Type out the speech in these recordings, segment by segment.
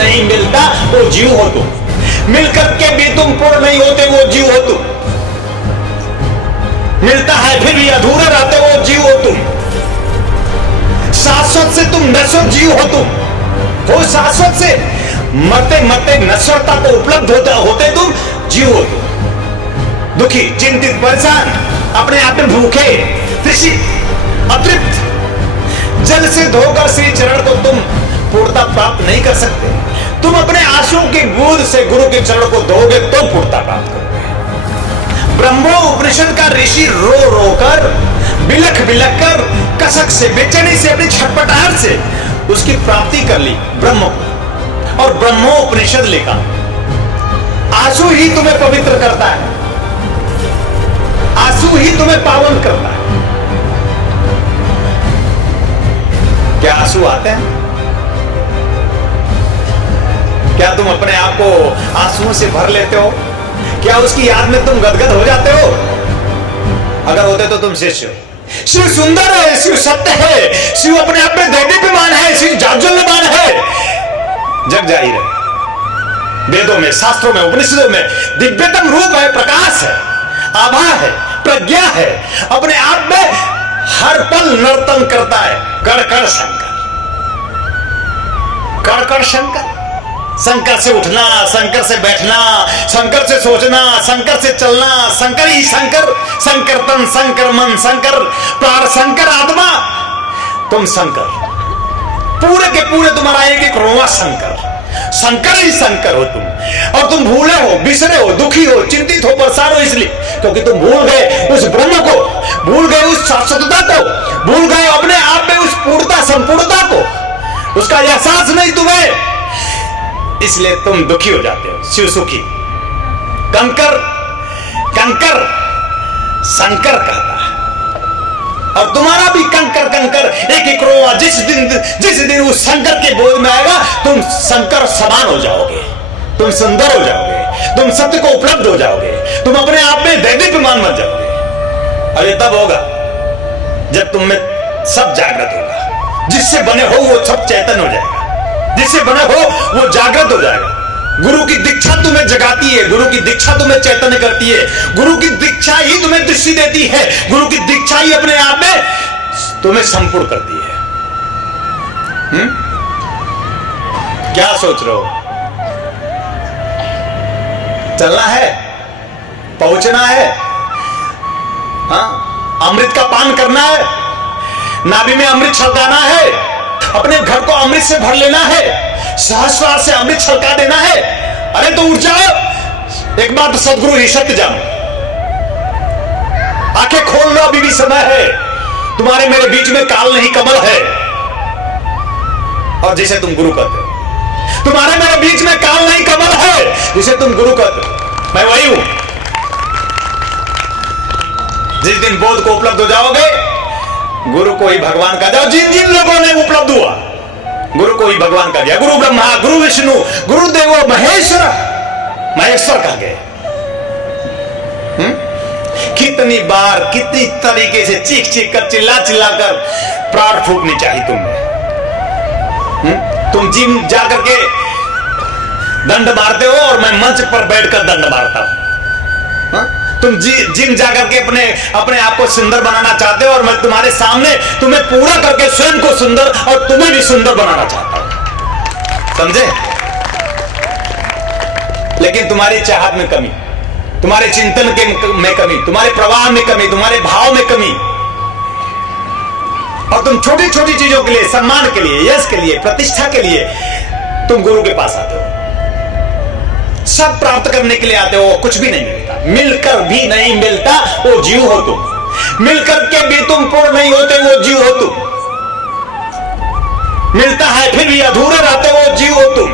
नहीं मिलता वो जीव हो तुम। मिलकर के भी तुम पूर्ण नहीं होते वो जीव हो तुम। मिलता है फिर भी अधूरे रहते वो जीव हो तुम। शाश्वत से तुम नश्वर जीव हो तुम। वो शाश्वत से मरते मरते नश्वरता को उपलब्ध होते तुम जीव हो तुम। दुखी, चिंतित, परेशान, अपने आप में भूखे, तृषित, अतृप्त, जल से धोकर श्री चरण को तुम पूर्णता प्राप्त नहीं कर सकते। तुम अपने आंसुओं की बूंद से गुरु के चरण को धोगे तो पूर्णता प्राप्त करोगे। ब्रह्मो उपनिषद का ऋषि रो रो कर, बिलख बिलख कर, कसक से, बेचैनी से, अपनी छटपटाहट से उसकी प्राप्ति कर ली ब्रह्म को। और ब्रह्मो उपनिषद लिखा। आंसू ही तुम्हें पवित्र करता है, आंसू ही तुम्हें पावन करता है। क्या आंसू आते हैं? क्या तुम अपने आप को आंसुओं से भर लेते हो? क्या उसकी याद में तुम गदगद हो जाते हो? अगर होते तो तुम शिष्य हो। शिव सुंदर है, शिव सत्य है, शिव अपने आप में दैदीप्यमान है, शिव जाज्वल्यमान है। जग जाहिर है, वेदों में, शास्त्रों में, उपनिषदों में दिव्यतम रूप है, प्रकाश है, आभा है, प्रज्ञा है। अपने आप में हर पल नर्तन करता है। कड़ कड़ शंकर, कड़ कड़ शंकर। शंकर से उठना, शंकर से बैठना, शंकर से सोचना, शंकर से चलना, शंकर ही शंकर। शंकर तन, शंकर मन, शंकर प्राण, शंकर आत्मा। तुम शंकर, पूरे के पूरे तुम्हारा एक एक रोआ शंकर। शंकर ही शंकर हो तुम। और तुम भूले हो, बिसरे हो, दुखी हो, चिंतित हो, परेशान हो, इसलिए क्योंकि तुम भूल गए उस ब्रह्म को, भूल गए उस शाश्वतता को, भूल गए अपने आप में उस पूर्णता, संपूर्णता को। उसका एहसास नहीं तुम्हें, इसलिए तुम दुखी हो जाते हो। शिव सुखी। कंकर, कंकर शंकर कहता है। और तुम्हारा भी कंकर कंकर, एक एक रोआ जिस दिन उस शंकर के बोझ में आएगा, तुम शंकर समान हो जाओगे, तुम सुंदर हो जाओगे, तुम सत्य को उपलब्ध हो जाओगे, तुम अपने आप में दैदीप्यमान बन जाओगे। और ये तब होगा जब तुम में सब जागृत होगा। जिससे बने हो वो सब चैतन्य हो जाएगा, जिससे बने हो वो जागृत हो जाएगा। गुरु की दीक्षा तुम्हें जगाती है, गुरु की दीक्षा तुम्हें चैतन्य करती है, गुरु की दीक्षा ही तुम्हें दृष्टि देती है, गुरु की दीक्षा ही अपने आप में तुम्हें संपूर्ण करती है। क्या सोच रहे हो? चलना है, पहुंचना है, हाँ, अमृत का पान करना है, नाभि में अमृत छलकाना है, अपने घर को अमृत से भर लेना है, सहस्रार से अमृत छलका देना है। अरे तो उठ जाओ, एक बार तो सदगुरु ही सत्य जानो। आंखें खोल लो, अभी भी समय है। तुम्हारे मेरे बीच में काल नहीं कमल है। और जिसे तुम गुरु कहते हो, तुम्हारे मेरे बीच में काल नहीं कमल है, जिसे तुम गुरु कहते हो, मैं वही हूं। जिस दिन बोध को उपलब्ध हो जाओगे, गुरु को ही भगवान का जाओ। जिन जिन लोगों ने उपलब्ध हुआ, गुरु को ही भगवान का दिया। गुरु ब्रह्मा, गुरु विष्णु, गुरुदेव महेश्वर, महेश्वर कह गए। कितनी बार, कितनी तरीके से चीख चीख कर, चिल्ला चिल्ला कर प्राण फूकनी चाहिए तुम्हें। तुम जिम जाकर के दंड मारते हो और मैं मंच पर बैठकर दंड मारता हूं। तुम जिम जाकर के अपने आप को सुंदर बनाना चाहते हो और मैं तुम्हारे सामने तुम्हें पूरा करके स्वयं को सुंदर और तुम्हें भी सुंदर बनाना चाहता हूं। समझे? लेकिन तुम्हारी चाहत में कमी, तुम्हारे चिंतन में कमी, तुम्हारे प्रवाह में कमी, तुम्हारे भाव में कमी। और तुम छोटी छोटी चीजों के लिए, सम्मान के लिए, यश के लिए, प्रतिष्ठा के लिए तुम गुरु के पास आते हो। सब प्राप्त करने के लिए आते हो, कुछ भी नहीं मिलता। मिलकर भी नहीं मिलता वो जीव हो तुम। मिलकर के भी तुम पूर्ण नहीं होते वो जीव हो तुम। मिलता है फिर भी अधूरे रहते वो जीव हो तुम।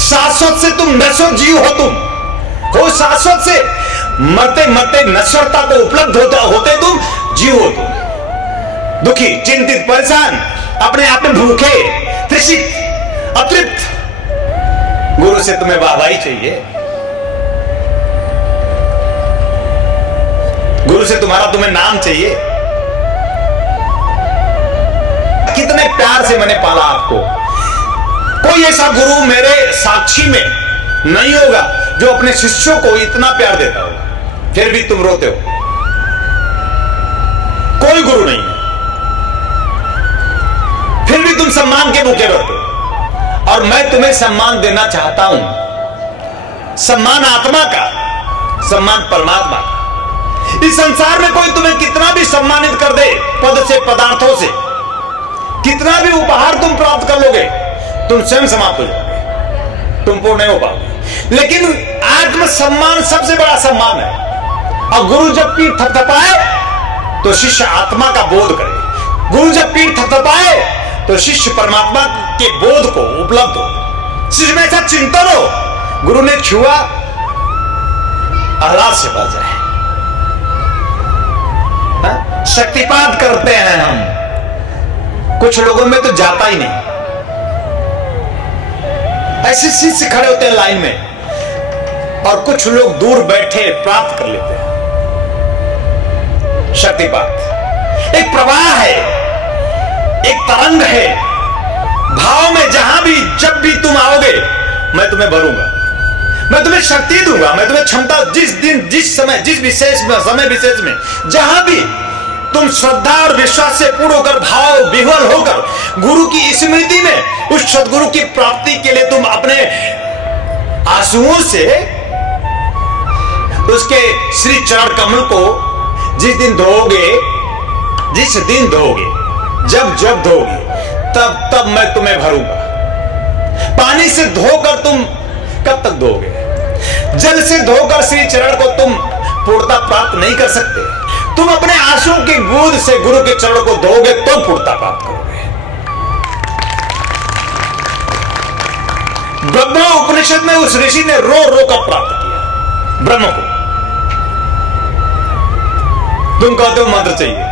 शाश्वत से तुम नश्वर जीव हो तुम। वो शाश्वत से मरते मरते नश्वरता को उपलब्ध होते तुम जीव हो तुम। दुखी, चिंतित, परेशान, अपने आप में भूखे, तृषित, अतृप्त। गुरु से तुम्हें वाहवाही चाहिए, गुरु से तुम्हें नाम चाहिए। कितने प्यार से मैंने पाला आपको, कोई ऐसा गुरु मेरे साक्षी में नहीं होगा जो अपने शिष्यों को इतना प्यार देता होगा, फिर भी तुम रोते हो। कोई गुरु नहीं है, फिर भी तुम सम्मान के भूखे रहते हो। और मैं तुम्हें सम्मान देना चाहता हूं, सम्मान आत्मा का, सम्मान परमात्मा का। इस संसार में कोई तुम्हें कितना भी सम्मानित कर दे, पद से, पदार्थों से, कितना भी उपहार तुम प्राप्त कर लोगे, तुम स्वयं समाप्त हो जाओगे, तुम पूर्ण नहीं हो पाओगे। लेकिन आत्म सम्मान सबसे बड़ा सम्मान है। और गुरु जब पीठ थपथपाए तो शिष्य आत्मा का बोध करे, गुरु जब पीठ थपथपाए तो शिष्य परमात्मा के बोध को उपलब्ध हो। शिष्य में ऐसा चिंतन हो, गुरु ने छुआ, आह्लाद से भर जाए। शक्तिपात करते हैं हम, कुछ लोगों में तो जाता ही नहीं। ऐसे शिष्य खड़े होते हैं लाइन में, और कुछ लोग दूर बैठे प्राप्त कर लेते हैं। शक्तिपात एक प्रवाह है, एक तरंग है। भाव में जहां भी जब भी तुम आओगे, मैं तुम्हें भरूंगा, मैं तुम्हें शक्ति दूंगा, मैं तुम्हें क्षमता, जिस दिन, जिस समय, जिस विशेष में, समय विशेष में, जहां भी तुम श्रद्धा और विश्वास से पूर्ण होकर, भाव विह्वल होकर गुरु की स्मृति में, उस सदगुरु की प्राप्ति के लिए तुम अपने आंसुओं से उसके श्री चरण कमल को जिस दिन धोगे, जिस दिन धोगे, जब जब धोगे, तब तब मैं तुम्हें भरूंगा। पानी से धोकर तुम कब तक धोगे? जल से धोकर श्री चरण को तुम पूर्णता प्राप्त नहीं कर सकते। तुम अपने आंसुओं की बूंद से गुरु के चरणों को धोगे तो पूर्णता प्राप्त करोगे। ब्रह्मा उपनिषद में उस ऋषि ने रो रो कर प्राप्त किया ब्रह्म को। तुम कहते हो मंत्र चाहिए।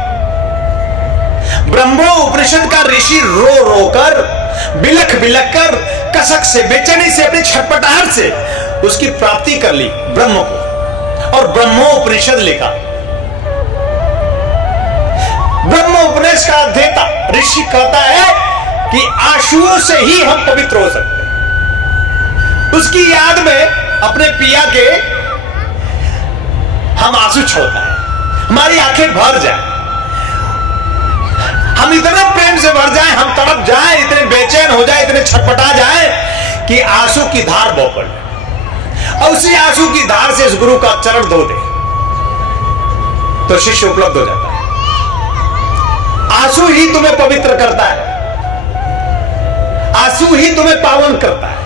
ब्रह्मो उपनिषद का ऋषि रो रो कर, बिलख बिलख कर, कसक से, बेचैनी से, अपनी छटपटाहट से उसकी प्राप्ति कर ली ब्रह्म को, और ब्रह्मो उपनिषद लिखा। ब्रह्म उपनिषद का अध्येता ऋषि कहता है कि आंसुओं से ही हम पवित्र हो सकते हैं। उसकी याद में अपने पिया के हम आंसू छोड़ता है, हमारी आंखें भर जाए, हम इतने प्रेम से भर जाएं, हम तड़प जाएं, इतने बेचैन हो जाए, इतने छटपटा जाएं कि आंसू की धार बह पड़े, और उसी आंसू की धार से इस गुरु का चरण धो दे तो शिष्य उपलब्ध हो जाता है। आंसू ही तुम्हें पवित्र करता है, आंसू ही तुम्हें पावन करता है।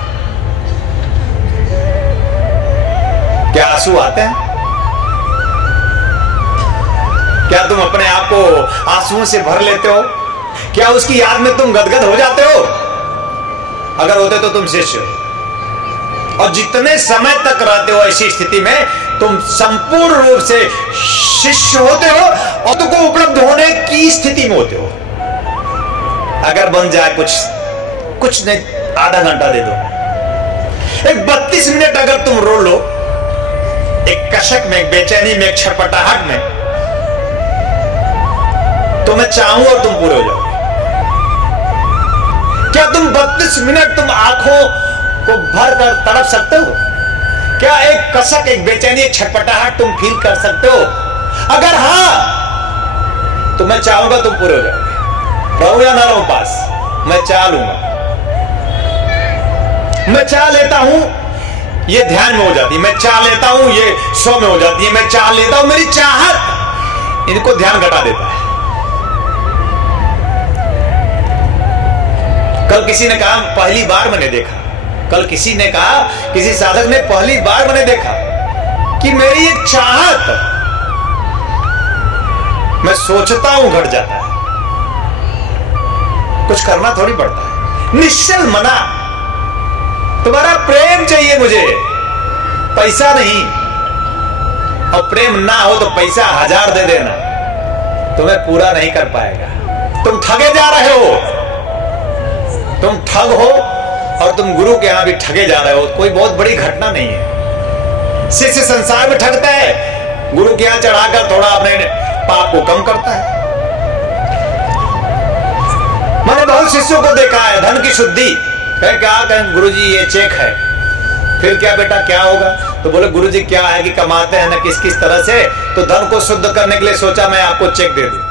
क्या आंसू आते हैं? क्या तुम अपने आप को आंसुओं से भर लेते हो? क्या उसकी याद में तुम गदगद हो जाते हो? अगर होते तो तुम शिष्य हो, और जितने समय तक रहते हो ऐसी स्थिति में तुम संपूर्ण रूप से शिष्य होते हो, और तुमको उपलब्ध होने की स्थिति में होते हो। अगर बन जाए कुछ नहीं, आधा घंटा दे दो, एक 32 मिनट अगर तुम रो लो, एक कशक में, एक बेचैनी में, एक छटपटाहट में, तो मैं चाहूं और तुम पूरे हो जाओ। क्या तुम 32 मिनट तुम आंखों को भर कर तड़प सकते हो? क्या एक कसक, एक बेचैनी, एक छटपटाहट तुम फील कर सकते हो? अगर हां, तो मैं चाहूंगा तुम पूरे हो जाओगे। रहूं या ना रहूं पास, मैं चाह लूंगा। मैं चाह लेता हूं, ये ध्यान में हो जाती है, मैं चाह लेता हूं, ये 100 में हो जाती है, मैं चाह लेता हूं, मेरी चाहत इनको ध्यान घटा देता है। कल किसी ने कहा पहली बार मैंने देखा, कल किसी ने कहा, किसी साधक ने पहली बार मैंने देखा कि मेरी एक चाहत, मैं सोचता हूं घट जाता है। कुछ करना थोड़ी पड़ता है, निश्चल मना, तुम्हारा प्रेम चाहिए मुझे, पैसा नहीं। और प्रेम ना हो तो पैसा 1000 दे देना, तुम्हें पूरा नहीं कर पाएगा। तुम ठगे जा रहे हो, तुम ठग हो, और तुम गुरु के यहां भी ठगे जा रहे हो। कोई बहुत बड़ी घटना नहीं है। शिष्य संसार में ठगता है, गुरु के यहां चढ़ाकर थोड़ा अपने पाप को कम करता है। मैंने बहुत शिष्यों को देखा है, धन की शुद्धि कहे क्या? कहें गुरुजी ये चेक है। फिर क्या बेटा क्या होगा? तो बोले गुरुजी क्या है कि कमाते हैं ना किस किस तरह से, तो धन को शुद्ध करने के लिए सोचा मैं आपको चेक दे दूं।